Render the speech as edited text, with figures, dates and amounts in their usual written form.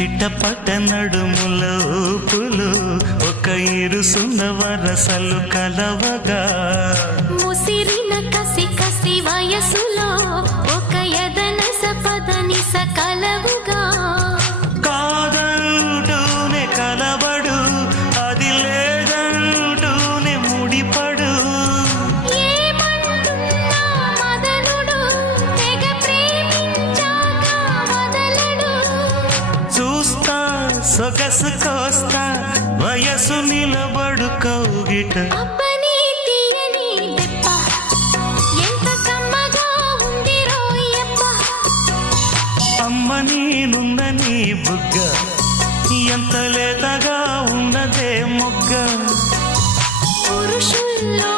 చిట్టపట్ట నడుముల ఊపులు ఒక ఇరుసున్న వరసలు కలవగా ముసిరిన కసి కసి వయసులో ఒక యదన సపదని సకలవుగా కాదంటూనే కలబడు అది లేదంటూనే ముడిపడు ఏమంటున్నా మదనుడు తెగ ప్రేమించాక వదలడు చూస్తా సొగసు కోస్తా వయసు నిలబడు కౌగిట అబ్బని తీయని దెబ్బ ఎంత కమ్మగా ఉంది రోయప్ప అమ్మ నేనున్న నీ బుగ్గ ఎంత లేతగా ఉన్నదే మొగ్గ పురుషుల్లో